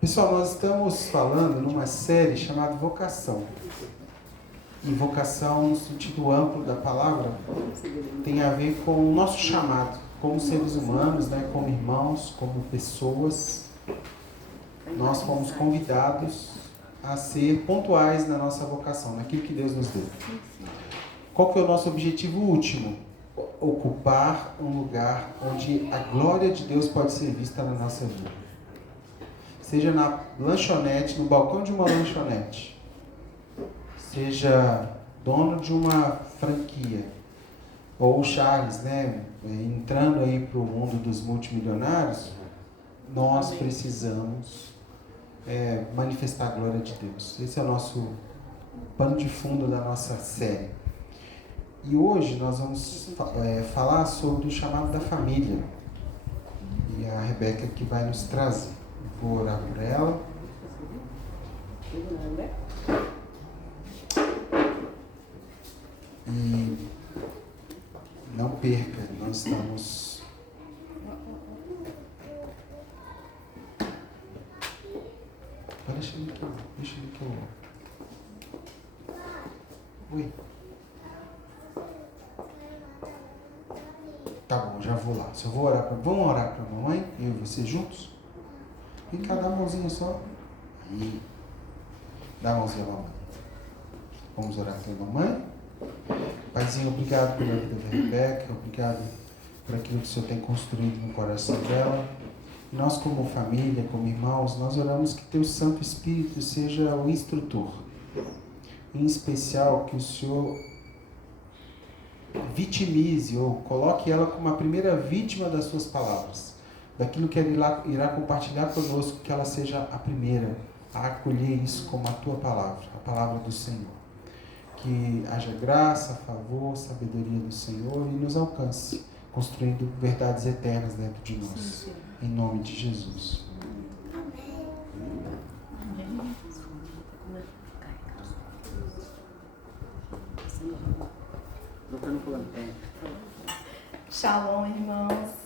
Pessoal, nós estamos falando numa série chamada Vocação. E vocação, no sentido amplo da palavra, tem a ver com o nosso chamado, como seres humanos, né, como irmãos, como pessoas. Nós fomos convidados a ser pontuais na nossa vocação, naquilo que Deus nos deu. Qual que é o nosso objetivo último? Ocupar um lugar onde a glória de Deus pode ser vista na nossa vida. Seja na lanchonete, no balcão de uma lanchonete, seja dono de uma franquia, ou o Charles, né, entrando aí para o mundo dos multimilionários, nós precisamos manifestar a glória de Deus. Esse é o nosso pano de fundo da nossa série. E hoje nós vamos falar sobre o chamado da família. E a Rebeca que vai nos trazer. Vou orar por ela. E não perca, nós estamos... Deixa ele que eu... Oi. Tá bom, já vou lá. Vamos orar para a mamãe, eu e você juntos? Vem cá, dá a mãozinha só. Aí. Dá a mãozinha à mamãe. Vamos orar pela mamãe. Paizinho, obrigado pela vida da Rebeca. Obrigado por aquilo que o Senhor tem construído no coração dela. E nós, como família, como irmãos, nós oramos que Teu Santo Espírito seja o instrutor. Em especial, que o Senhor vitimize ou coloque ela como a primeira vítima das Suas palavras. Daquilo que ela irá compartilhar conosco, que ela seja a primeira a acolher isso como a Tua palavra, a palavra do Senhor. Que haja graça, favor, sabedoria do Senhor e nos alcance, construindo verdades eternas dentro de nós. Sim. Em nome de Jesus. Shalom, irmãos.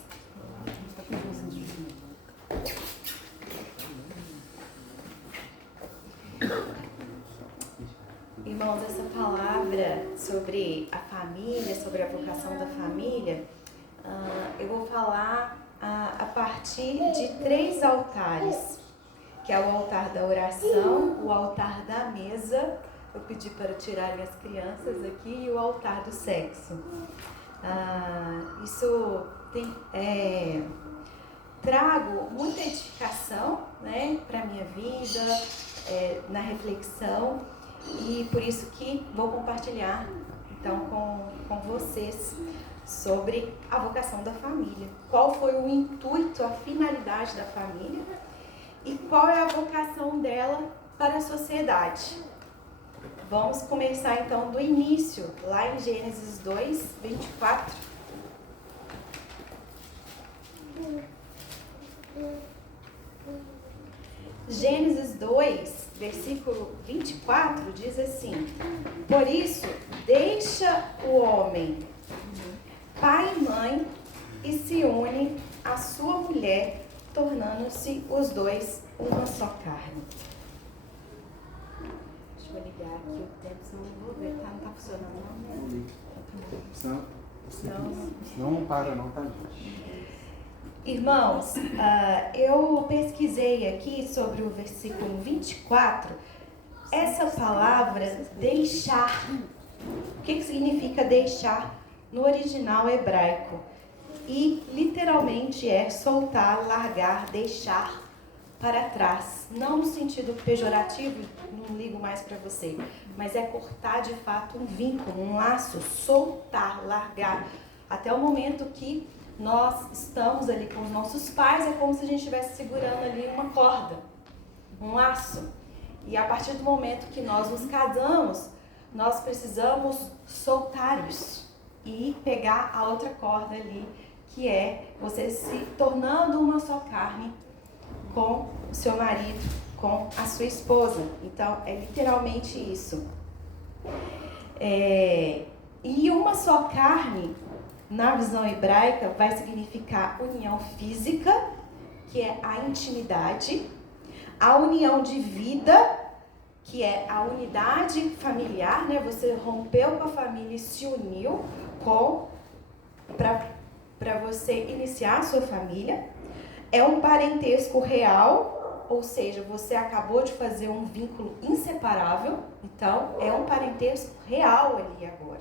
Irmãos, essa palavra sobre a família, sobre a vocação da família, eu vou falar a partir de 3 altares, que é o altar da oração, o altar da mesa, eu pedi para tirarem as crianças aqui, e o altar do sexo. Isso trago muita edificação, né, para a minha vida, na reflexão, e por isso que vou compartilhar então com vocês sobre a vocação da família. Qual foi o intuito, a finalidade da família e qual é a vocação dela para a sociedade. Vamos começar então do início, lá em Gênesis 2, 24. Gênesis 2, versículo 24, diz assim: por isso, deixa o homem, pai e mãe, e se une à sua mulher, tornando-se os dois uma só carne. Deixa eu ligar aqui o tempo, senão não vou ver, tá? Não tá funcionando Senão não para não, tá, gente? Irmãos, eu pesquisei aqui sobre o versículo 24, essa palavra deixar. O que significa deixar no original hebraico? E literalmente é soltar, largar, deixar para trás. Não no sentido pejorativo, não ligo mais para você, mas é cortar de fato um vínculo, um laço, soltar, largar. Até o momento que nós estamos ali com os nossos pais, é como se a gente estivesse segurando ali uma corda, um laço. E a partir do momento que nós nos casamos, nós precisamos soltar isso e pegar a outra corda ali, que é você se tornando uma só carne com o seu marido, com a sua esposa. Então, é literalmente isso. E uma só carne, na visão hebraica, vai significar união física, que é a intimidade, a união de vida, que é a unidade familiar, né? Você rompeu com a família e se uniu para você iniciar a sua família. É um parentesco real, ou seja, você acabou de fazer um vínculo inseparável, então é um parentesco real ali agora.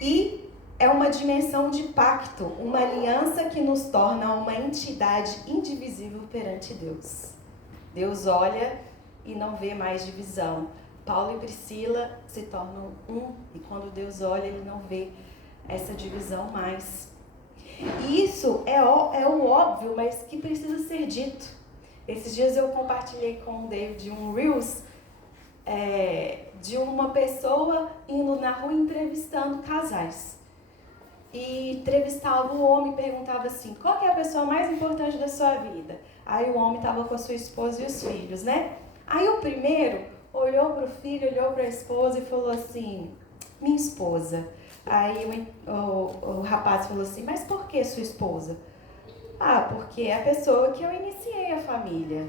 E é uma dimensão de pacto, uma aliança que nos torna uma entidade indivisível perante Deus. Deus olha e não vê mais divisão. Paulo e Priscila se tornam um, e quando Deus olha, ele não vê essa divisão mais. E isso é o óbvio, mas que precisa ser dito. Esses dias eu compartilhei com o David um Reels de uma pessoa indo na rua entrevistando casais. E entrevistava o homem e perguntava assim, qual que é a pessoa mais importante da sua vida? Aí o homem estava com a sua esposa e os filhos, né? Aí o primeiro olhou para o filho, olhou para a esposa e falou assim, minha esposa. Aí o rapaz falou assim, mas por que sua esposa? Ah, porque é a pessoa que eu iniciei a família.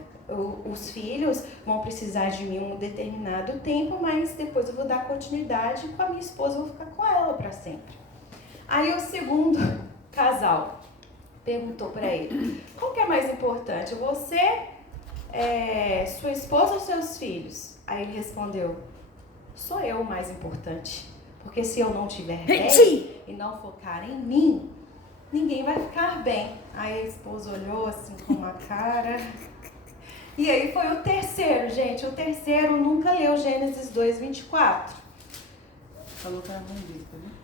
Os filhos vão precisar de mim um determinado tempo, mas depois eu vou dar continuidade com a minha esposa, eu vou ficar com ela para sempre. Aí o segundo casal perguntou para ele, qual que é mais importante, você, sua esposa ou seus filhos? Aí ele respondeu, sou eu o mais importante, porque se eu não estiver bem e não focar em mim, ninguém vai ficar bem. Aí a esposa olhou assim com uma cara. E aí foi o terceiro, gente. O terceiro nunca leu Gênesis 2:24. Falou que era mãe dele, tá vendo?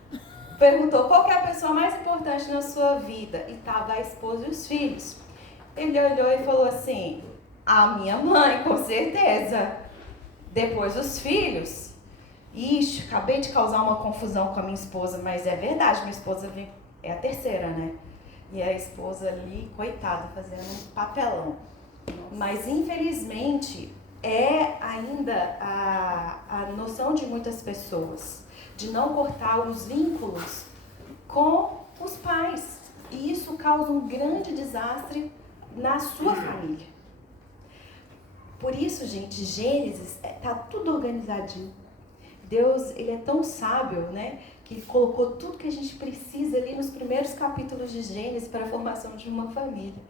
Perguntou qual que é a pessoa mais importante na sua vida. E estava a esposa e os filhos. Ele olhou e falou assim, a minha mãe, com certeza. Depois os filhos. Ixi, acabei de causar uma confusão com a minha esposa, mas é verdade, minha esposa é a terceira, né? E a esposa ali, coitada, fazendo um papelão. Mas, infelizmente, é ainda a noção de muitas pessoas de não cortar os vínculos com os pais. E isso causa um grande desastre na sua família. Por isso, gente, Gênesis, tá tudo organizadinho. Deus, ele é tão sábio, né? Que ele colocou tudo que a gente precisa ali nos primeiros capítulos de Gênesis para a formação de uma família.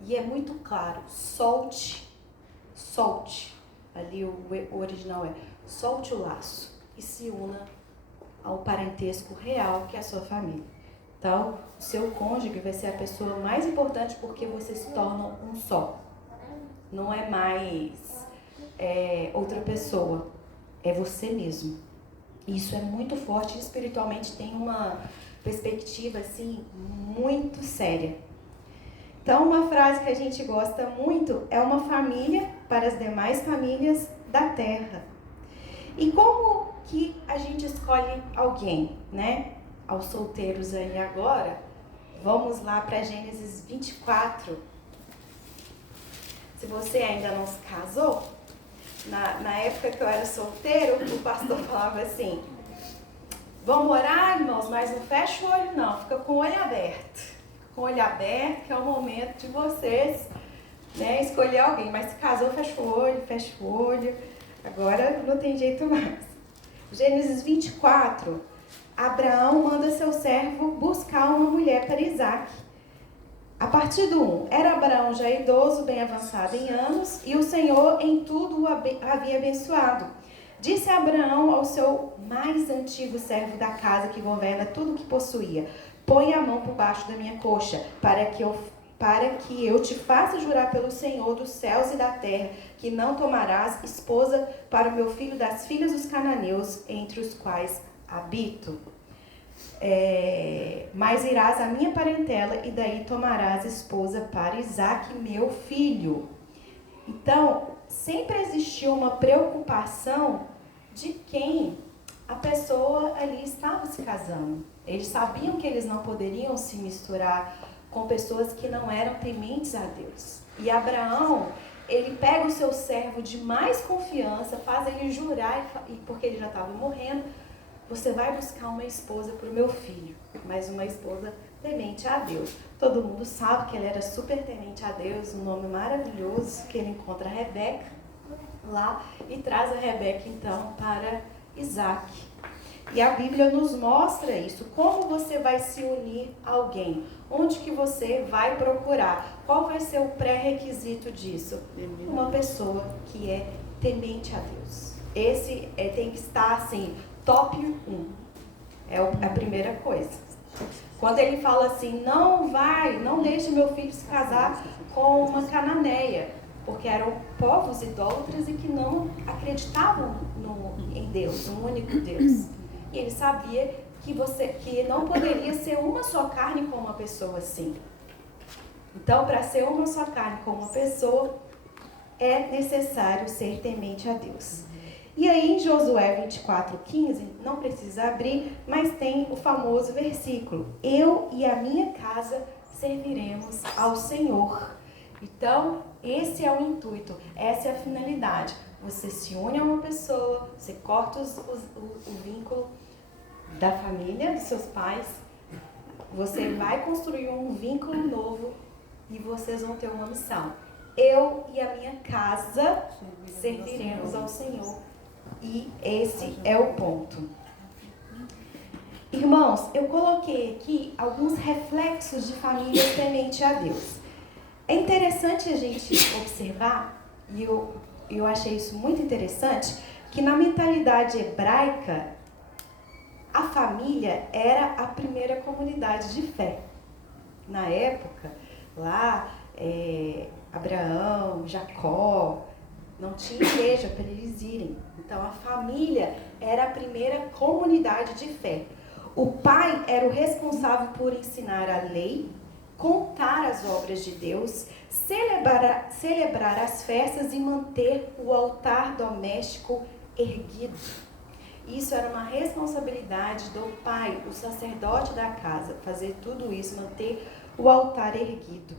E é muito claro, solte, ali o original solte o laço e se una ao parentesco real que é a sua família. Então, o seu cônjuge vai ser a pessoa mais importante porque vocês se tornam um só. Não é mais outra pessoa, é você mesmo. Isso é muito forte, espiritualmente tem uma perspectiva assim muito séria. Então, uma frase que a gente gosta muito é uma família para as demais famílias da terra. E como que a gente escolhe alguém, né? Aos solteiros aí agora, vamos lá para Gênesis 24. Se você ainda não se casou, na época que eu era solteiro, o pastor falava assim, vamos orar, irmãos, mas não fecha o olho não, fica com o olho aberto. Com o olho aberto, que é o momento de vocês, né, escolher alguém. Mas se casou, fecha o olho. Agora não tem jeito mais. Gênesis 24, Abraão manda seu servo buscar uma mulher para Isaac. A partir do 1, era Abraão já idoso, bem avançado em anos, e o Senhor em tudo o havia abençoado. Disse Abraão ao seu mais antigo servo da casa que governa tudo o que possuía, põe a mão por baixo da minha coxa, para que eu te faça jurar pelo Senhor dos céus e da terra, que não tomarás esposa para o meu filho das filhas dos cananeus, entre os quais habito. Mas irás à minha parentela, e daí tomarás esposa para Isaque, meu filho. Então, sempre existiu uma preocupação de quem a pessoa ali estava se casando. Eles sabiam que eles não poderiam se misturar com pessoas que não eram tementes a Deus. E Abraão, ele pega o seu servo de mais confiança, faz ele jurar, porque ele já estava morrendo, você vai buscar uma esposa para o meu filho, mas uma esposa temente a Deus. Todo mundo sabe que ele era super temente a Deus, um nome maravilhoso, que ele encontra a Rebeca lá e traz a Rebeca então para Isaac. E a Bíblia nos mostra isso. Como você vai se unir a alguém? Onde que você vai procurar? Qual vai ser o pré-requisito disso? Uma pessoa que é temente a Deus. Esse tem que estar assim, top 1. É a primeira coisa. Quando ele fala assim, não deixe meu filho se casar com uma cananeia, porque eram povos idólatras e que não acreditavam em Deus, um único Deus. E ele sabia que não poderia ser uma só carne com uma pessoa assim. Então, para ser uma só carne com uma pessoa, é necessário ser temente a Deus. E aí, em Josué 24:15, não precisa abrir, mas tem o famoso versículo: eu e a minha casa serviremos ao Senhor. Então, esse é o intuito, essa é a finalidade. Você se une a uma pessoa, você corta o vínculo da família, dos seus pais, você vai construir um vínculo novo e vocês vão ter uma missão. Eu e a minha casa serviremos ao Senhor. E esse é o ponto. Irmãos, eu coloquei aqui alguns reflexos de família temente a Deus. É interessante a gente observar, e eu achei isso muito interessante, que na mentalidade hebraica, a família era a primeira comunidade de fé. Na época, lá, Abraão, Jacó, não tinha igreja para eles irem. Então, a família era a primeira comunidade de fé. O pai era o responsável por ensinar a lei, contar as obras de Deus, celebrar as festas e manter o altar doméstico erguido. Isso era uma responsabilidade do pai, o sacerdote da casa, fazer tudo isso, manter o altar erguido.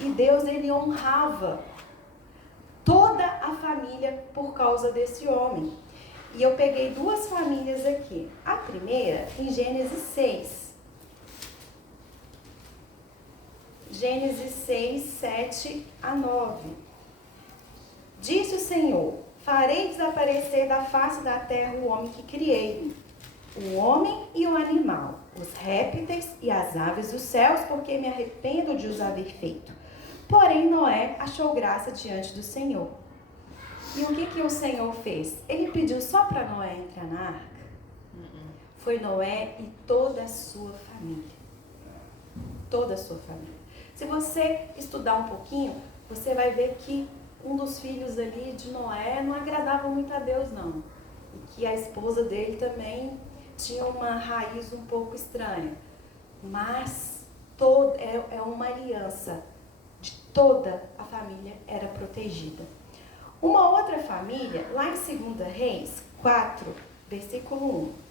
E Deus, ele honrava toda a família por causa desse homem. E eu peguei duas famílias aqui. A primeira, em Gênesis 6. Gênesis 6, 7 a 9. Disse o Senhor: farei desaparecer da face da terra o homem que criei, o homem e o animal, os répteis e as aves dos céus, porque me arrependo de os haver feito. Porém, Noé achou graça diante do Senhor. E o que o Senhor fez? Ele pediu só para Noé entrar na arca? Foi Noé e toda a sua família. Toda a sua família. Se você estudar um pouquinho, você vai ver que um dos filhos ali de Noé não agradava muito a Deus, não. E que a esposa dele também tinha uma raiz um pouco estranha. Mas é uma aliança. De toda a família era protegida. Uma outra família, lá em 2 Reis 4, versículo 1.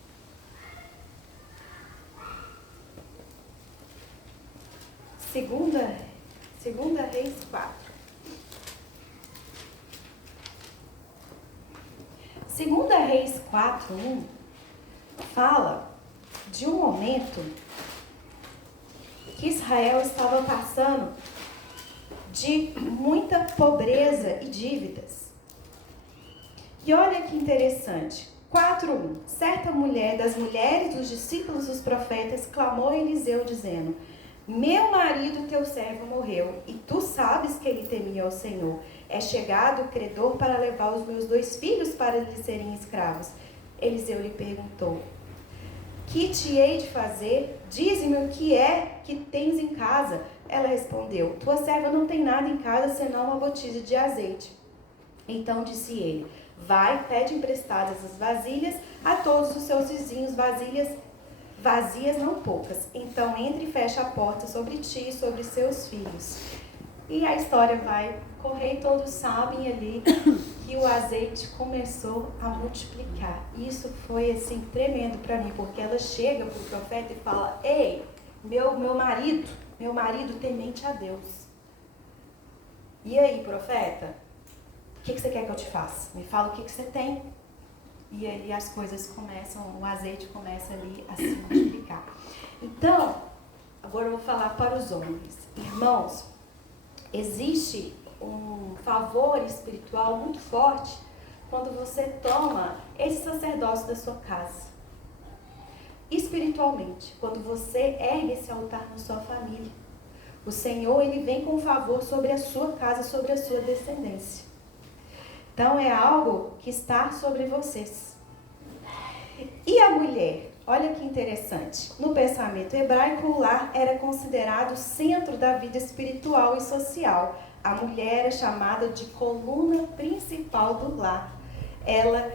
2 Reis 4. 2 Reis 4, 1 fala de um momento que Israel estava passando de muita pobreza e dívidas. E olha que interessante. 4:1. Certa mulher das mulheres dos discípulos dos profetas clamou a Eliseu dizendo: meu marido, teu servo, morreu, e tu sabes que ele temia ao Senhor. É chegado o credor para levar os meus 2 filhos para lhe serem escravos. Eliseu lhe perguntou: que te hei de fazer? Dize-me o que é que tens em casa. Ela respondeu: tua serva não tem nada em casa senão uma botija de azeite. Então disse ele: vai, pede emprestadas as vasilhas a todos os seus vizinhos, vazias não poucas. Então entre e fecha a porta sobre ti e sobre seus filhos. E a história vai correr e todos sabem ali que o azeite começou a multiplicar. Isso foi assim tremendo para mim, porque ela chega para o profeta e fala: ei, meu marido temente a Deus. E aí, profeta, o que você quer que eu te faça? Me fala o que você tem. E aí as coisas começam, o azeite começa ali a se multiplicar. Então, Agora eu vou falar para os homens. Irmãos, existe um favor espiritual muito forte quando você toma esse sacerdócio da sua casa. Espiritualmente, quando você ergue esse altar na sua família. O Senhor, Ele vem com favor sobre a sua casa, sobre a sua descendência. Então, é algo que está sobre vocês. E a mulher? Olha que interessante. No pensamento hebraico, o lar era considerado o centro da vida espiritual e social. A mulher é chamada de coluna principal do lar. Ela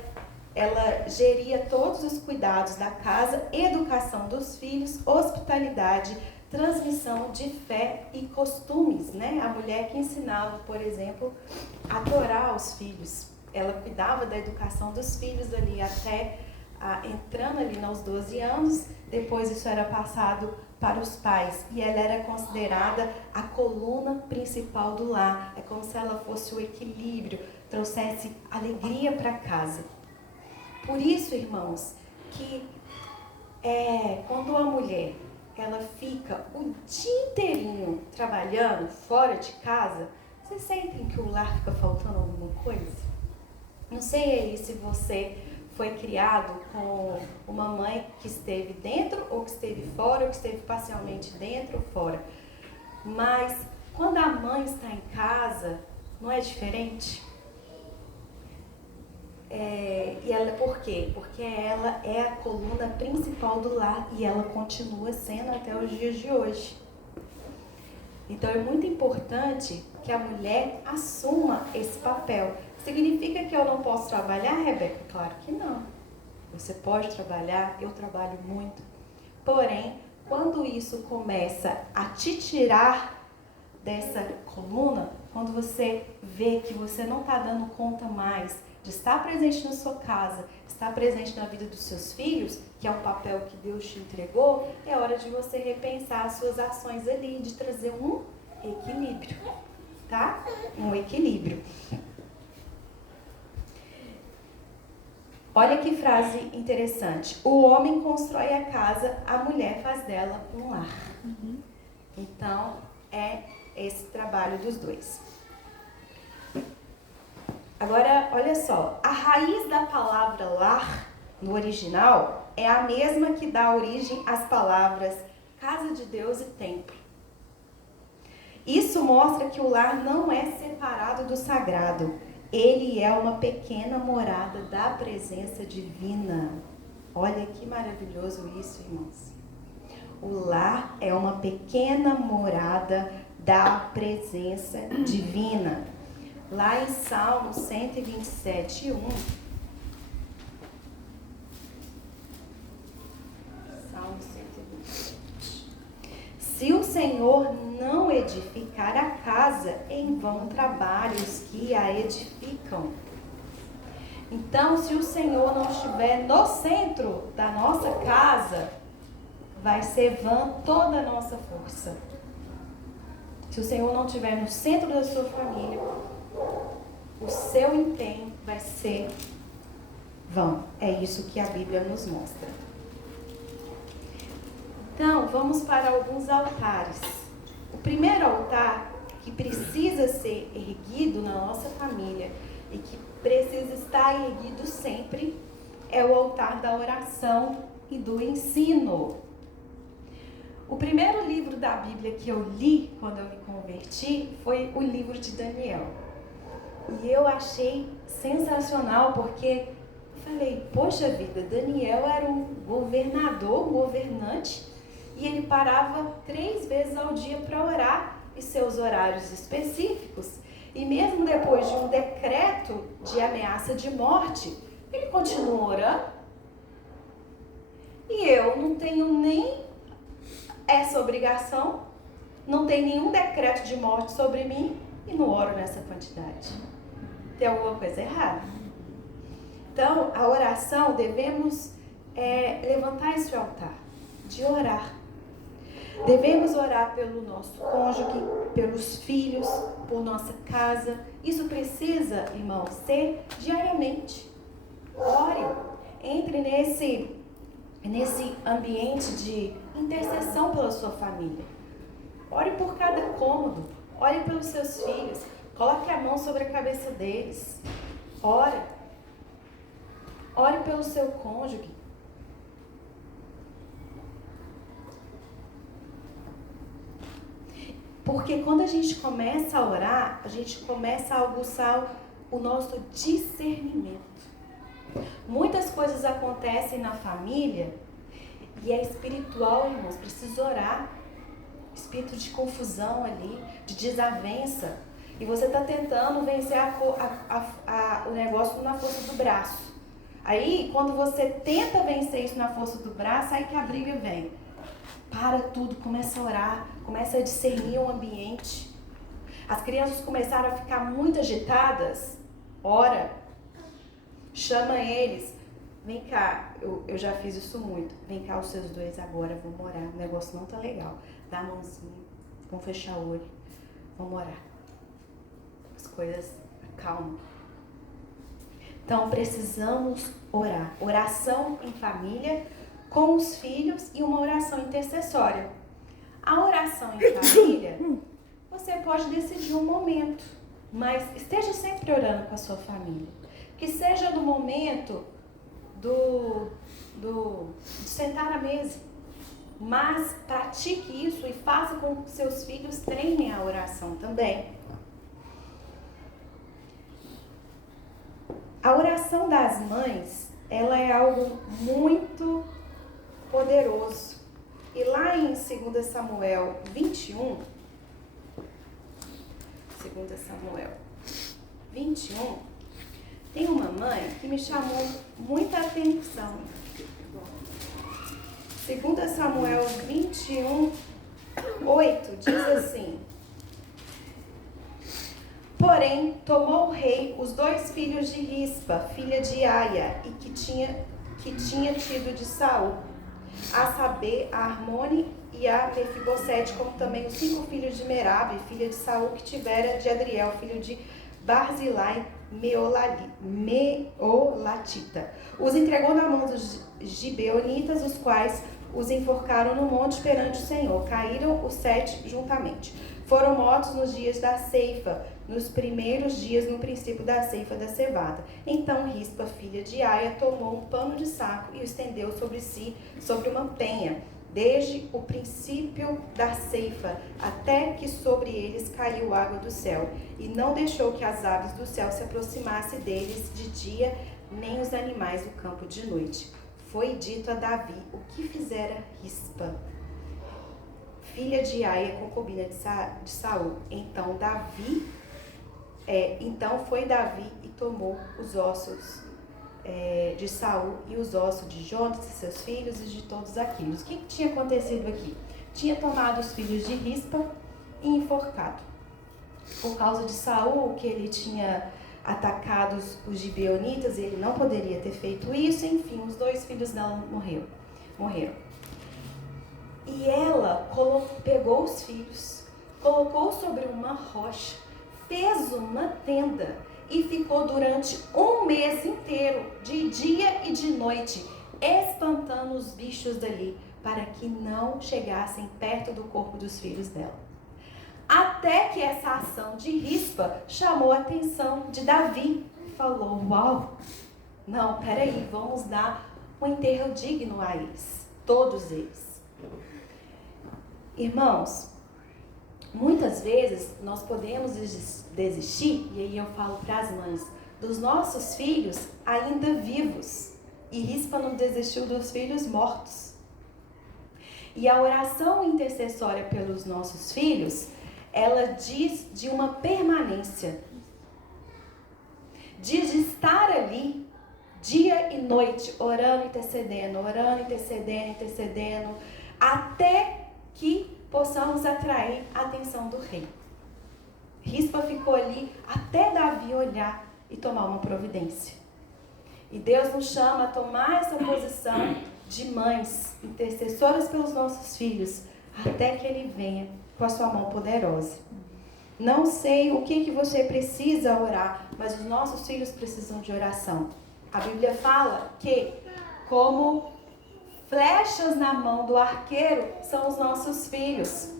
geria todos os cuidados da casa, educação dos filhos, hospitalidade, transmissão de fé e costumes, né? A mulher que ensinava, por exemplo, a Torá aos filhos. Ela cuidava da educação dos filhos ali até entrando ali nos 12 anos. Depois isso era passado para os pais e ela era considerada a coluna principal do lar. É como se ela fosse o equilíbrio, trouxesse alegria para casa. Por isso, irmãos, que quando a mulher ela fica o dia inteirinho trabalhando fora de casa, vocês sentem que o lar fica faltando alguma coisa? Não sei aí se você foi criado com uma mãe que esteve dentro ou que esteve fora, ou que esteve parcialmente dentro ou fora. Mas quando a mãe está em casa, não é diferente? E ela, por quê? Porque ela é a coluna principal do lar e ela continua sendo até os dias de hoje. Então é muito importante que a mulher assuma esse papel. Significa que eu não posso trabalhar, Rebeca? Claro que não. Você pode trabalhar, eu trabalho muito. Porém, quando isso começa a te tirar dessa coluna, quando você vê que você não está dando conta mais de estar presente na sua casa, estar presente na vida dos seus filhos, que é um papel que Deus te entregou, é hora de você repensar as suas ações ali, de trazer um equilíbrio, tá? Um equilíbrio. Olha que frase interessante. O homem constrói a casa, a mulher faz dela um lar. Então, é esse trabalho dos dois. Agora, olha só. A raiz da palavra lar, no original, é a mesma que dá origem às palavras casa de Deus e templo. Isso mostra que o lar não é separado do sagrado. Ele é uma pequena morada da presença divina. Olha que maravilhoso isso, irmãos. O lar é uma pequena morada da presença divina. Lá em Salmo 127, 1. Salmo 127. Se o Senhor não edificar a casa, em vão trabalham os que a edificam. Então, se o Senhor não estiver no centro da nossa casa, vai ser vã toda a nossa força. Se o Senhor não estiver no centro da sua família, o seu empenho vai ser vão. É isso que a Bíblia nos mostra. Então, vamos para alguns altares. O primeiro altar que precisa ser erguido na nossa família e que precisa estar erguido sempre é o altar da oração e do ensino. O primeiro livro da Bíblia que eu li quando eu me converti foi o livro de Daniel. E eu achei sensacional porque eu falei, poxa vida, Daniel era um governador, um governante, e ele parava 3 vezes ao dia para orar em seus horários específicos. E mesmo depois de um decreto de ameaça de morte, ele continua orando. E eu não tenho nem essa obrigação, não tem nenhum decreto de morte sobre mim e não oro nessa quantidade. Tem alguma coisa errada. Então, a oração, devemos levantar esse altar de orar. Devemos orar pelo nosso cônjuge, pelos filhos, por nossa casa. Isso precisa, irmão, ser diariamente. Ore. Entre nesse ambiente de intercessão pela sua família. Ore por cada cômodo. Ore pelos seus filhos. Coloque a mão sobre a cabeça deles. Ore. Ore pelo seu cônjuge. Porque quando a gente começa a orar, a gente começa a aguçar o nosso discernimento. Muitas coisas acontecem na família e é espiritual, irmãos. Precisa orar. Espírito de confusão ali, de desavença. E você está tentando vencer o negócio na força do braço. Aí, quando você tenta vencer isso na força do braço, aí que a briga vem. Para tudo, começa a orar, começa a discernir o ambiente. As crianças começaram a ficar muito agitadas. Ora, chama eles. Vem cá, eu já fiz isso muito. Vem cá os seus dois agora, vamos orar. O negócio não tá legal. Dá a mãozinha, vamos fechar o olho, vamos orar. As coisas acalmam. Então, precisamos orar. Oração em família, com os filhos e uma oração intercessória. A oração em família, você pode decidir um momento, mas esteja sempre orando com a sua família. Que seja no momento de sentar à mesa, mas pratique isso e faça com que seus filhos treinem a oração também. A oração das mães, ela é algo muito poderoso. E lá em 2 Samuel 21, 2 Samuel 21, tem uma mãe que me chamou muita atenção. 2 Samuel 21, 8, diz assim: Porém, tomou o rei os 2 filhos de Rispa, filha de Aia, e que tinha tido de Saul, a saber, a Armone e a Mefibosete, como também os 5 filhos de Merabe, filha de Saul, que tivera de Adriel, filho de Barzilai, Meolatita. Os entregou na mão dos gibeonitas, os quais os enforcaram no monte perante o Senhor. Caíram os 7 juntamente. Foram mortos nos dias da ceifa, nos primeiros dias, no princípio da ceifa da cevada. Então Rispa, filha de Aia, tomou um pano de saco e o estendeu sobre si, sobre uma penha, desde o princípio da ceifa, até que sobre eles caiu água do céu, e não deixou que as aves do céu se aproximassem deles de dia, nem os animais do campo de noite. Foi dito a Davi o que fizera Rispa, filha de Aia, concubina de Saul. Então foi Davi e tomou os ossos de Saul e os ossos de Jonas e seus filhos e de todos aqueles. O que tinha acontecido aqui? Tinha tomado os filhos de Rispa e enforcado. Por causa de Saul, que ele tinha atacado os gibeonitas, ele não poderia ter feito isso. Enfim, os 2 filhos dela morreram. E ela pegou os filhos, colocou sobre uma rocha, fez uma tenda e ficou durante um mês inteiro, de dia e de noite, espantando os bichos dali, para que não chegassem perto do corpo dos filhos dela. Até que essa ação de Rispa chamou a atenção de Davi. Falou: uau, não, peraí, vamos dar um enterro digno a eles, todos eles. Irmãos, muitas vezes nós podemos desistir, e aí eu falo para as mães, dos nossos filhos ainda vivos. E Rispa não desistiu dos filhos mortos. E a oração intercessória pelos nossos filhos, ela diz de uma permanência. Diz de estar ali, dia e noite, orando, intercedendo, até que possamos atrair a atenção do rei. Rispa ficou ali até Davi olhar e tomar uma providência. E Deus nos chama a tomar essa posição de mães, intercessoras pelos nossos filhos, até que Ele venha com a sua mão poderosa. Não sei o que você precisa orar, mas os nossos filhos precisam de oração. A Bíblia fala que, como flechas na mão do arqueiro são os nossos filhos.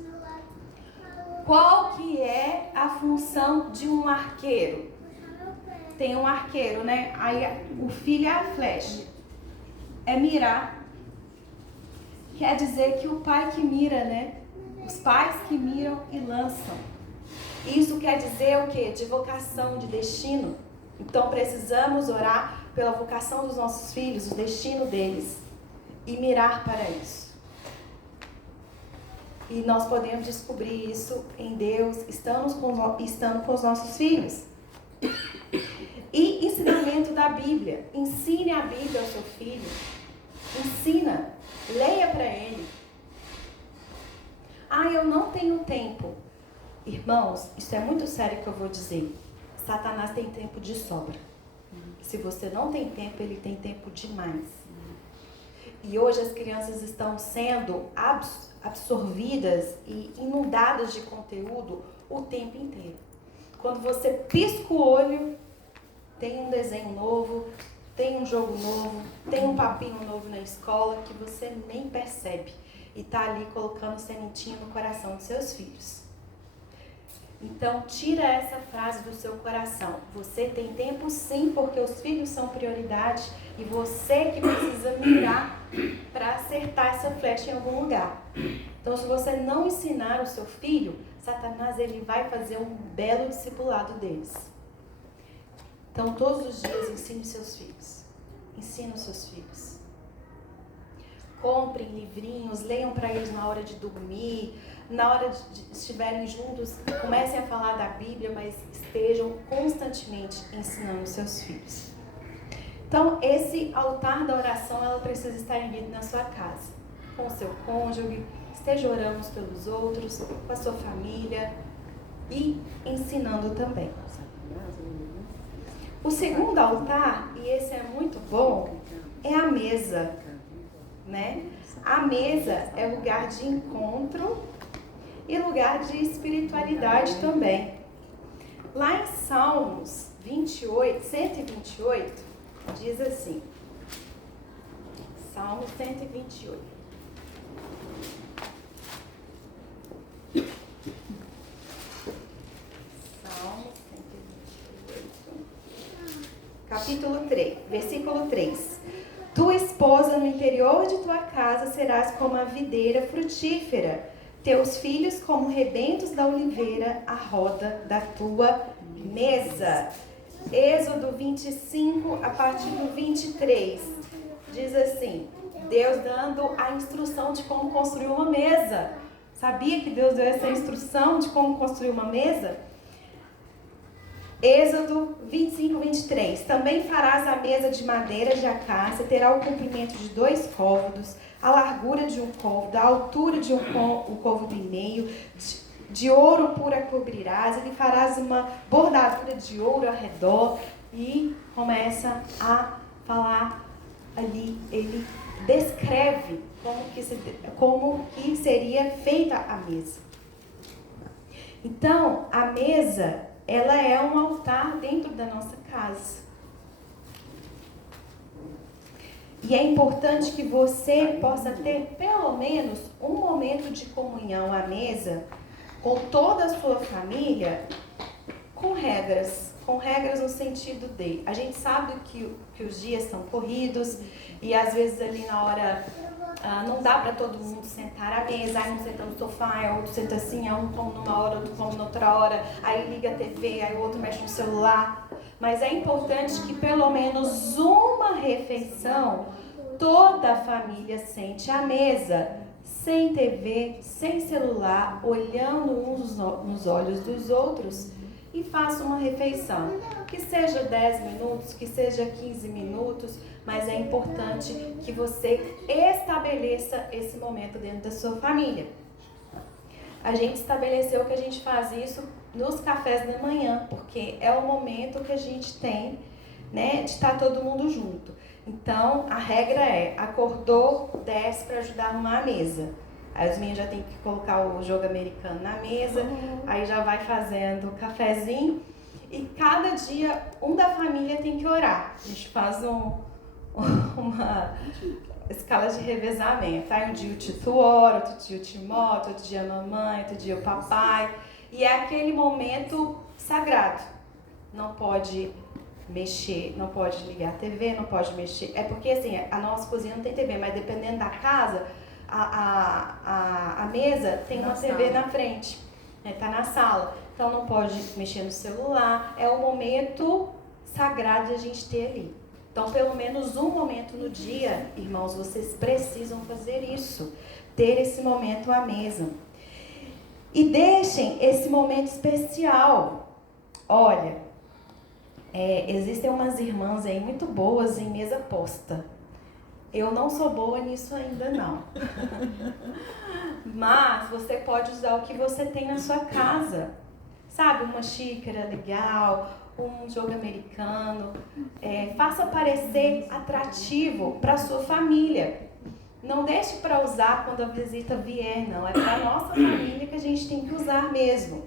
Qual que é a função de um arqueiro? Tem um arqueiro, né? Aí o filho é a flecha. É mirar. Quer dizer que o pai que mira, né? Os pais que miram e lançam. Isso quer dizer o quê? De vocação, de destino. Então precisamos orar pela vocação dos nossos filhos, o destino deles. E mirar para isso. E nós podemos descobrir isso em Deus, estando com os nossos filhos. E ensinamento da Bíblia. Ensine a Bíblia ao seu filho. Ensina. Leia para ele. Eu não tenho tempo. Irmãos, isso é muito sério que eu vou dizer. Satanás tem tempo de sobra. Se você não tem tempo, ele tem tempo demais. E hoje as crianças estão sendo absorvidas e inundadas de conteúdo o tempo inteiro. Quando você pisca o olho, tem um desenho novo, tem um jogo novo, tem um papinho novo na escola que você nem percebe. E está ali colocando sementinha no coração dos seus filhos. Então, tira essa frase do seu coração. Você tem tempo sim, porque os filhos são prioridade e você que precisa mirar para acertar essa flecha em algum lugar. Então, se você não ensinar o seu filho, Satanás ele vai fazer um belo discipulado deles. Então, todos os dias ensine seus filhos. Ensine os seus filhos. Comprem livrinhos, leiam para eles na hora de dormir. Na hora de estiverem juntos, comecem a falar da Bíblia, mas estejam constantemente ensinando os seus filhos. Então, esse altar da oração, ela precisa estar erguido na sua casa, com o seu cônjuge, esteja orando uns pelos outros, com a sua família e ensinando também. O segundo altar, e esse é muito bom, é a mesa, né? A mesa é lugar de encontro e lugar de espiritualidade também. Lá em Salmos 128, diz assim. Salmos 128. Salmos 128. Capítulo 3, versículo 3. Tua esposa no interior de tua casa serás como a videira frutífera, teus filhos como rebentos da oliveira à roda da tua mesa. Êxodo 25, a partir do 23, diz assim, Deus dando a instrução de como construir uma mesa. Sabia que Deus deu essa instrução de como construir uma mesa? Êxodo 25, 23. Também farás a mesa de madeira de acácia, terá o comprimento de 2 côvados, a largura de 1 côvado, a altura de 1 côvado e meio, de ouro puro a cobrirás, e lhe farás uma bordadura de ouro ao redor, e começa a falar ali, ele descreve como que seria feita a mesa. Então, a mesa, ela é um altar dentro da nossa casa. E é importante que você possa ter pelo menos um momento de comunhão à mesa com toda a sua família, com regras no sentido de, a gente sabe que os dias são corridos e às vezes ali na hora não dá para todo mundo sentar à mesa, aí um senta no sofá, aí outro senta assim, aí um come numa hora, outro come noutra hora, aí liga a TV, aí o outro mexe no celular. Mas é importante que pelo menos uma refeição toda a família sente à mesa, sem TV, sem celular, olhando uns nos olhos dos outros e faça uma refeição. Que seja 10 minutos, que seja 15 minutos, mas é importante que você estabeleça esse momento dentro da sua família. A gente estabeleceu que a gente faz isso nos cafés da manhã, porque é o momento que a gente tem, né, de estar todo mundo junto. Então, a regra é, acordou, desce para ajudar a arrumar a mesa. Aí os meninos já tem que colocar o jogo americano na mesa, aí já vai fazendo o cafezinho. E cada dia, um da família tem que orar. A gente faz escala de revezamento. Aí um dia o Tito ora, outro dia o Timóteo, outro dia a mamãe, outro dia o papai. E é aquele momento sagrado. Não pode mexer, não pode ligar a TV, não pode mexer. É porque assim, a nossa cozinha não tem TV, mas dependendo da casa, a mesa tem uma TV na frente, né? Tá na sala. Então não pode mexer no celular. É o momento sagrado de a gente ter ali. Então, pelo menos um momento no dia, irmãos, vocês precisam fazer isso. Ter esse momento à mesa. E deixem esse momento especial. Olha, existem umas irmãs aí muito boas em mesa posta. Eu não sou boa nisso ainda, não. Mas você pode usar o que você tem na sua casa. Sabe, uma xícara legal, um jogo americano. Faça parecer atrativo para a sua família. Não deixe para usar quando a visita vier, não. É para a nossa família que a gente tem que usar mesmo.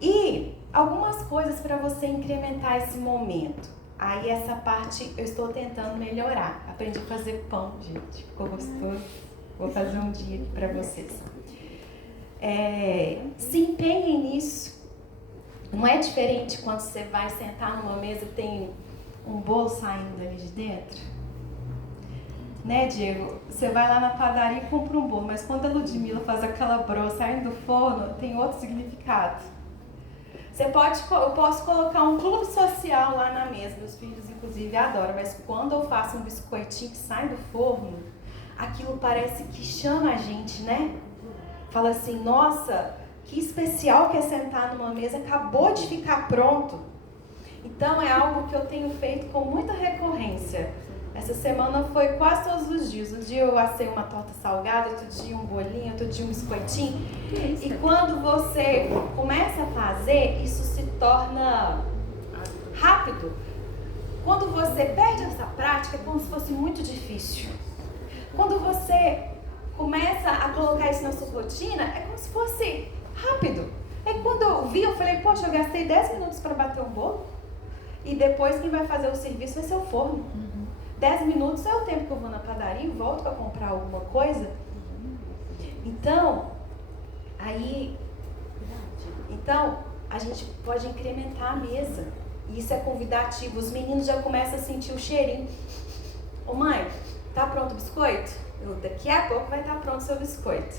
E algumas coisas para você incrementar esse momento. Aí essa parte eu estou tentando melhorar. Aprendi a fazer pão, gente. Ficou gostoso. Vou fazer um dia aqui para vocês. Se empenhem nisso. Não é diferente quando você vai sentar numa mesa e tem um bolo saindo ali de dentro? Né, Diego? Você vai lá na padaria e compra um bolo, mas quando a Ludmilla faz aquela broa saindo do forno, tem outro significado. Eu posso colocar um clube social lá na mesa, meus filhos inclusive adoram, mas quando eu faço um biscoitinho que sai do forno, aquilo parece que chama a gente, né? Fala assim, nossa, que especial que é sentar numa mesa, acabou de ficar pronto. Então é algo que eu tenho feito com muita recorrência. Essa semana foi quase todos os dias. Um dia eu assei uma torta salgada, outro dia um bolinho, outro dia um biscoitinho. E quando você começa a fazer, isso se torna rápido. Quando você perde essa prática, é como se fosse muito difícil. Quando você começa a colocar isso na sua rotina, é como se fosse rápido. Aí quando eu vi, eu falei, poxa, eu gastei 10 minutos para bater um bolo. E depois quem vai fazer o serviço vai ser o forno. 10 minutos é o tempo que eu vou na padaria e volto para comprar alguma coisa. Então, a gente pode incrementar a mesa. E isso é convidativo. Os meninos já começam a sentir o cheirinho. Ô mãe, tá pronto o biscoito? Daqui a pouco vai estar pronto o seu biscoito.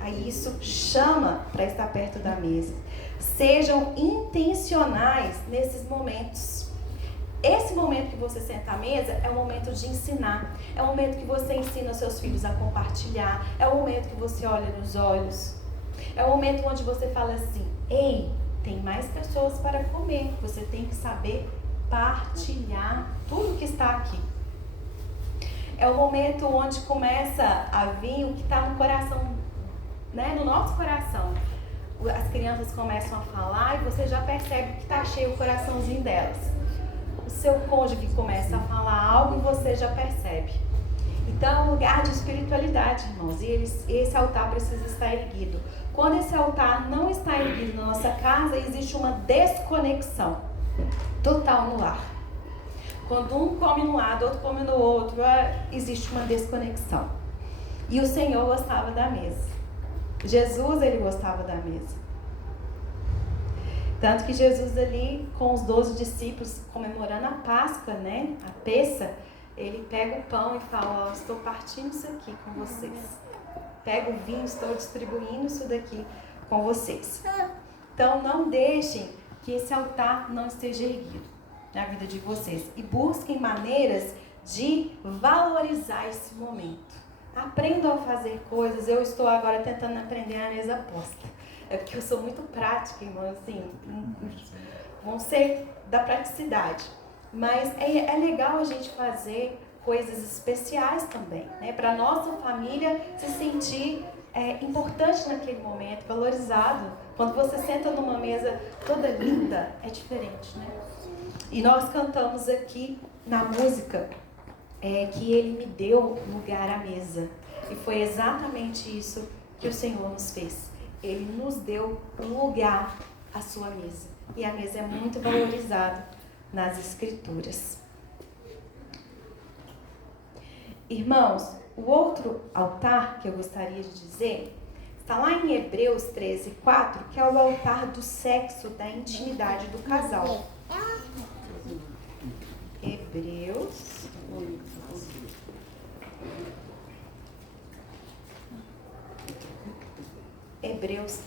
Aí isso chama para estar perto da mesa. Sejam intencionais nesses momentos. Esse momento que você senta à mesa é o momento de ensinar. É o momento que você ensina os seus filhos a compartilhar. É o momento que você olha nos olhos. É o momento onde você fala assim, ei, tem mais pessoas para comer. Você tem que saber partilhar tudo que está aqui. É o momento onde começa a vir o que está no coração, né? No nosso coração. As crianças começam a falar e você já percebe que está cheio o coraçãozinho delas. O seu cônjuge começa a falar algo e você já percebe. Então é um lugar de espiritualidade, irmãos. E esse altar precisa estar erguido. Quando esse altar não está erguido na nossa casa, existe uma desconexão total no lar. Quando um come no lado, outro come no outro, existe uma desconexão. E o Senhor gostava da mesa. Jesus, ele gostava da mesa. Tanto que Jesus ali, com os 12 discípulos, comemorando a Páscoa, né? A Pessa, ele pega o pão e fala, estou partindo isso aqui com vocês. Pega o vinho, estou distribuindo isso daqui com vocês. Então, não deixem que esse altar não esteja erguido na vida de vocês. E busquem maneiras de valorizar esse momento. Aprendam a fazer coisas. Eu estou agora tentando aprender a mesa posta. É porque eu sou muito prática, irmão, assim, vão ser da praticidade. Mas é legal a gente fazer coisas especiais também, né? Para a nossa família se sentir importante naquele momento, valorizado. Quando você senta numa mesa toda linda, é diferente, né? E nós cantamos aqui na música que Ele me deu lugar à mesa. E foi exatamente isso que o Senhor nos fez. Ele nos deu lugar à sua mesa. E a mesa é muito valorizada nas Escrituras. Irmãos, o outro altar que eu gostaria de dizer está lá em Hebreus 13:4, que é o altar do sexo, da intimidade do casal. Hebreus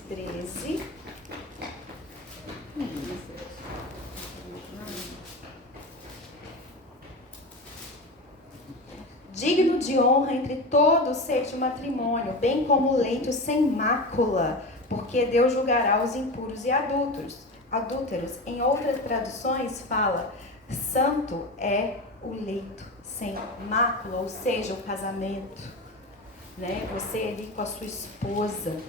13. Digno de honra entre todos seja o matrimônio, bem como o leito sem mácula, porque Deus julgará os impuros e adúlteros. Em outras traduções fala, santo é o leito sem mácula, ou seja, o casamento, né? Você ali com a sua esposa.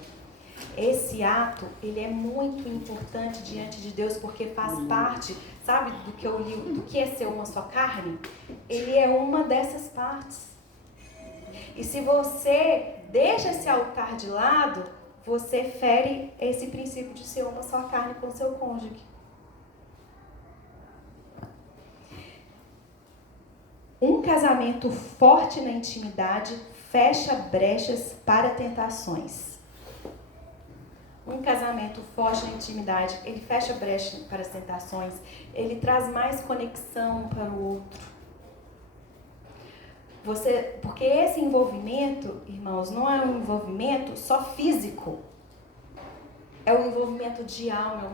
Esse ato, ele é muito importante diante de Deus, porque faz parte, sabe, do que eu li, do que é ser uma só carne? Ele é uma dessas partes. E se você deixa esse altar de lado, você fere esse princípio de ser uma só carne com seu cônjuge. Um casamento forte na intimidade fecha brechas para tentações. Um casamento forte na intimidade, ele fecha brecha para as tentações, ele traz mais conexão um para o outro. Porque esse envolvimento, irmãos, não é um envolvimento só físico. É um envolvimento de alma,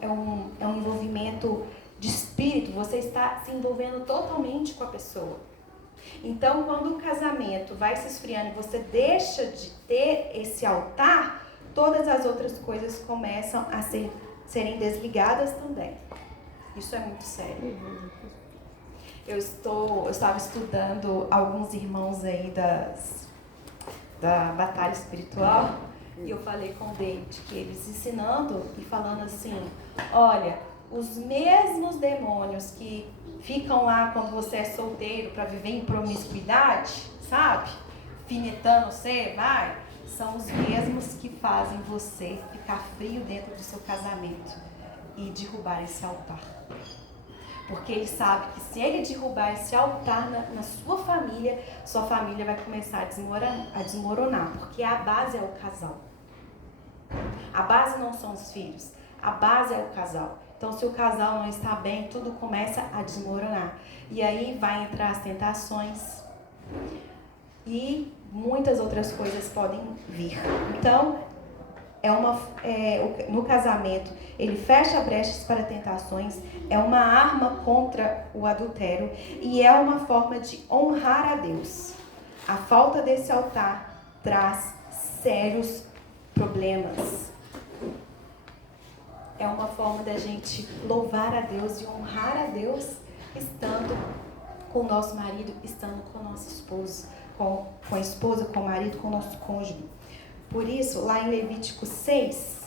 é um envolvimento de espírito. Você está se envolvendo totalmente com a pessoa. Então, quando o casamento vai se esfriando e você deixa de ter esse altar, todas as outras coisas começam a serem desligadas também. Isso é muito sério. Eu estava estudando alguns irmãos aí da batalha espiritual e eu falei com o David que eles ensinando e falando assim, olha, os mesmos demônios que ficam lá quando você é solteiro para viver em promiscuidade, sabe? Finetando você, são os mesmos que fazem você ficar frio dentro do seu casamento e derrubar esse altar. Porque ele sabe que se ele derrubar esse altar na sua família vai começar a desmoronar, porque a base é o casal. A base não são os filhos, a base é o casal. Então, se o casal não está bem, tudo começa a desmoronar. E aí vai entrar as tentações e muitas outras coisas podem vir. Então, no casamento, ele fecha brechas para tentações, é uma arma contra o adultério e é uma forma de honrar a Deus. A falta desse altar traz sérios problemas. É uma forma da gente louvar a Deus e honrar a Deus estando com o nosso marido, estando com o nosso esposo, com a esposa, com o marido, com o nosso cônjuge. Por isso, lá em Levítico 6,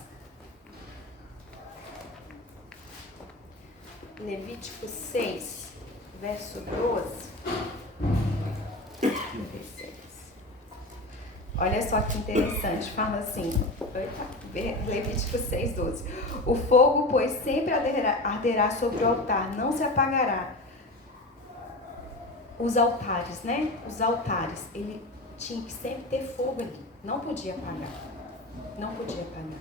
verso 12. Olha só que interessante, fala assim, Levítico 6, 12. O fogo, pois, sempre arderá sobre o altar, não se apagará. Os altares, né? Os altares, ele tinha que sempre ter fogo ali, não podia apagar. Não podia apagar.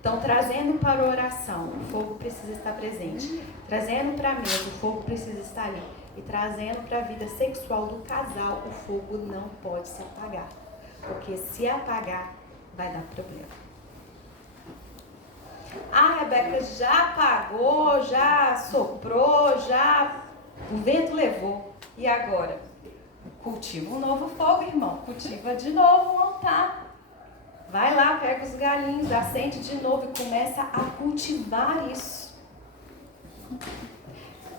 Então, trazendo para a oração, o fogo precisa estar presente. Trazendo para a mesa, o fogo precisa estar ali. E trazendo para a vida sexual do casal, o fogo não pode se apagar. Porque se apagar, vai dar problema. Ah, Rebeca, já apagou, já soprou, o vento levou. E agora? Cultiva um novo fogo, irmão. Cultiva de novo um altar. Vai lá, pega os galinhos, acende de novo e começa a cultivar isso.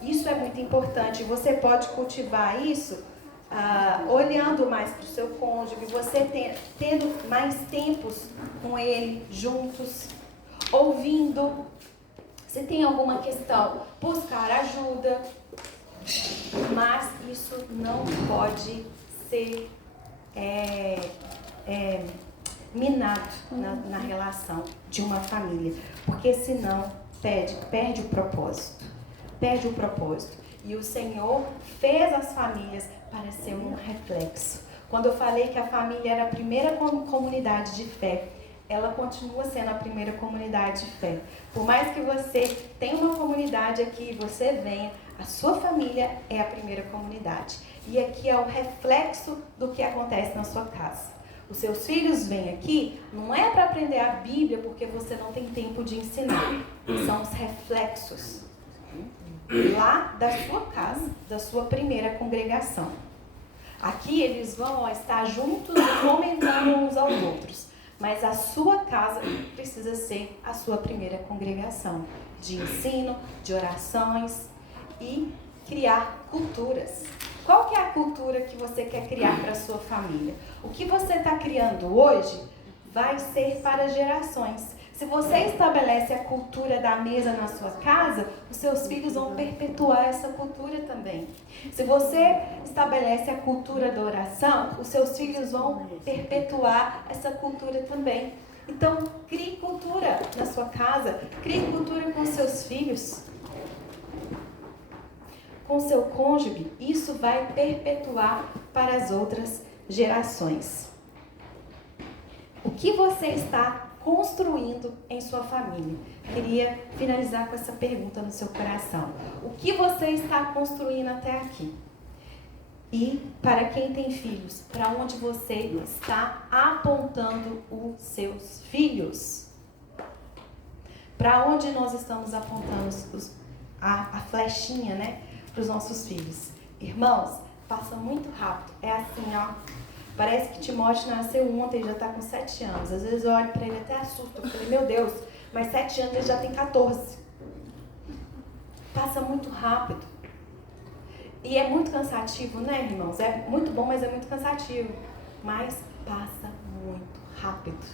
Isso é muito importante. Você pode cultivar isso olhando mais para o seu cônjuge, você tendo mais tempos com ele, juntos, ouvindo. Se tem alguma questão, buscar ajuda. Mas isso não pode ser minado na relação de uma família, porque senão perde o propósito. Perde o propósito. E o Senhor fez as famílias para ser um reflexo. Quando eu falei que a família era a primeira comunidade de fé, ela continua sendo a primeira comunidade de fé. Por mais que você tenha uma comunidade aqui, você venha, a sua família é a primeira comunidade. E aqui é o reflexo do que acontece na sua casa. Os seus filhos vêm aqui, não é para aprender a Bíblia porque você não tem tempo de ensinar. São os reflexos lá da sua casa, da sua primeira congregação. Aqui eles vão estar juntos e comentando uns aos outros. Mas a sua casa precisa ser a sua primeira congregação de ensino, de orações e criar culturas. Qual que é a cultura que você quer criar para a sua família? O que você está criando hoje vai ser para gerações. Se você estabelece a cultura da mesa na sua casa, os seus filhos vão perpetuar essa cultura também. Se você estabelece a cultura da oração, os seus filhos vão perpetuar essa cultura também. Então, crie cultura na sua casa, crie cultura com seus filhos, com seu cônjuge. Isso vai perpetuar para as outras gerações. O que você está construindo em sua família? Queria finalizar com essa pergunta no seu coração. O que você está construindo até aqui? E para quem tem filhos, para onde você está apontando os seus filhos? Para onde nós estamos apontando a flechinha, né? Para os nossos filhos. Irmãos, passa muito rápido. É assim, ó. Parece que Timóteo nasceu ontem e já está com 7 anos. Às vezes eu olho para ele até assusto. Eu falei, meu Deus, mas 7 anos ele já tem 14. Passa muito rápido. E é muito cansativo, né, irmãos? É muito bom, mas é muito cansativo. Mas passa muito rápido.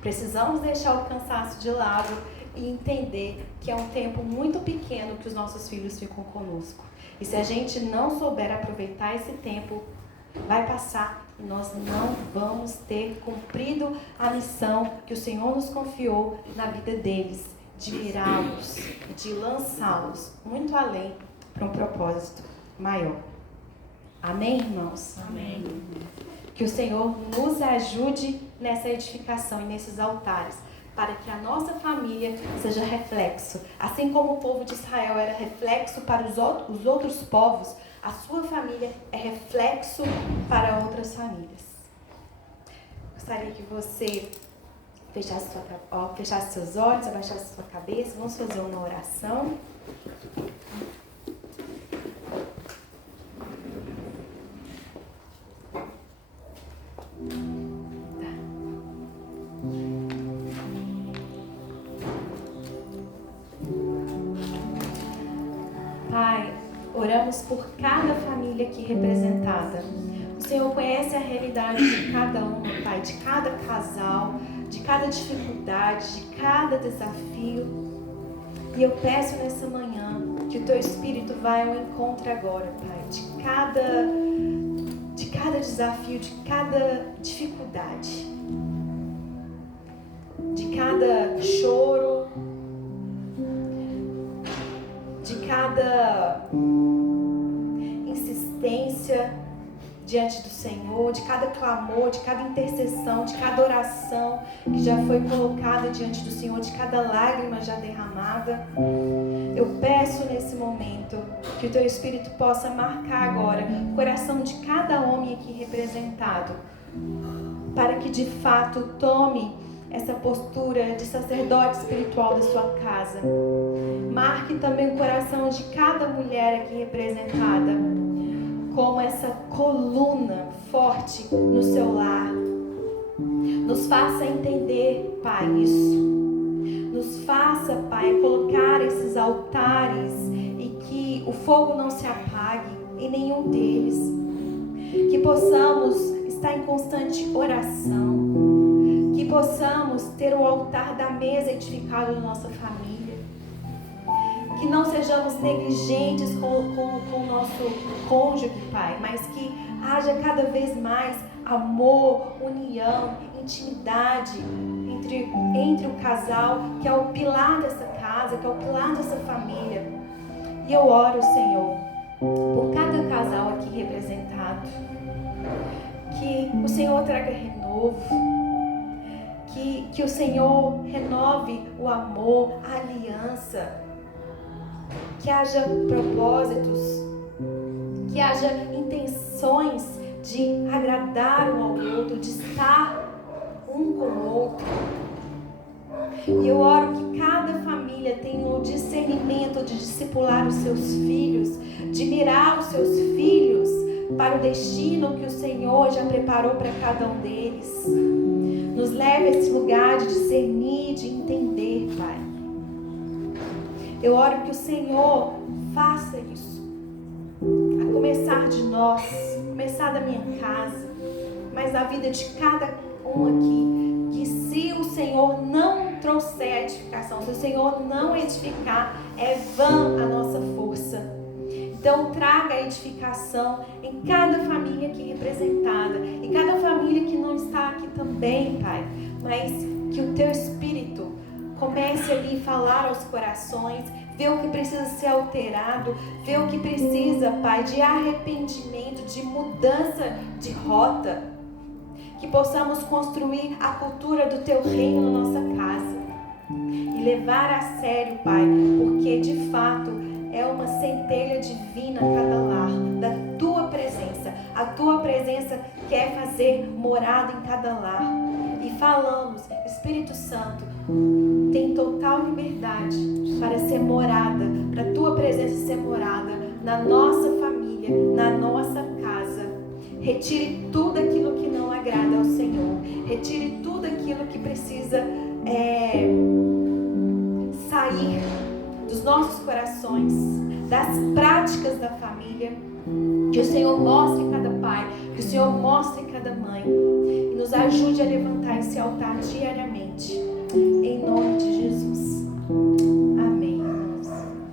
Precisamos deixar o cansaço de lado e entender que é um tempo muito pequeno que os nossos filhos ficam conosco. E se a gente não souber aproveitar esse tempo, vai passar e nós não vamos ter cumprido a missão que o Senhor nos confiou na vida deles, de mirá-los, de lançá-los muito além para um propósito maior. Amém, irmãos? Amém. Que o Senhor nos ajude nessa edificação e nesses altares, para que a nossa família seja reflexo. Assim como o povo de Israel era reflexo para os outros povos, a sua família é reflexo para outras famílias. Gostaria que você fechasse seus olhos, abaixasse sua cabeça. Vamos fazer uma oração. Pai, oramos por cada família aqui representada. O Senhor conhece a realidade de cada um, Pai, de cada casal, de cada dificuldade, de cada desafio. E eu peço nessa manhã que o Teu Espírito vá ao encontro agora, Pai, de cada desafio, de cada dificuldade, de cada choro, de cada insistência diante do Senhor, de cada clamor, de cada intercessão, de cada oração que já foi colocada diante do Senhor, de cada lágrima já derramada. Eu peço nesse momento que o Teu Espírito possa marcar agora o coração de cada homem aqui representado, para que de fato tome essa postura de sacerdote espiritual da sua casa. Marque também o coração de cada mulher aqui representada como essa coluna forte no seu lar. Nos faça entender, Pai, isso. Nos faça, Pai, colocar esses altares e que o fogo não se apague em nenhum deles. Que possamos estar em constante oração. Que possamos ter o altar da mesa edificado na nossa família. Que não sejamos negligentes com o nosso cônjuge, Pai, mas que haja cada vez mais amor, união, intimidade entre o casal, que é o pilar dessa casa, que é o pilar dessa família. E eu oro, Senhor, por cada casal aqui representado, que o Senhor traga renovo, que o Senhor renove o amor, a aliança, que haja propósitos, que haja intenções de agradar um ao outro, de estar um com o outro. E eu oro que cada família tenha o discernimento de discipular os seus filhos, de mirar os seus filhos para o destino que o Senhor já preparou para cada um deles. Nos leve a esse lugar de discernir, de entender, Pai. Eu oro que o Senhor faça isso, a começar de nós, começar da minha casa, mas na vida de cada um aqui, que se o Senhor não trouxer a edificação, se o Senhor não edificar, é vã a nossa força. Então traga a edificação em cada família aqui representada, e cada família que não está aqui também, Pai, mas que o Teu Espírito comece ali a falar aos corações, ver o que precisa ser alterado, ver o que precisa, Pai, de arrependimento, de mudança de rota, que possamos construir a cultura do Teu reino na nossa casa e levar a sério, Pai, porque de fato é uma centelha divina cada lar, da Tua presença. A Tua presença quer fazer morada em cada lar. E falamos, Espírito Santo, tem total liberdade para ser morada, para a Tua presença ser morada na nossa família, na nossa casa. Retire tudo aquilo que não agrada ao Senhor. Retire tudo aquilo que precisa sair dos nossos corações, das práticas da família. Que o Senhor mostre em cada pai, que o Senhor mostre em cada mãe e nos ajude a levantar esse altar diariamente. Em nome de Jesus.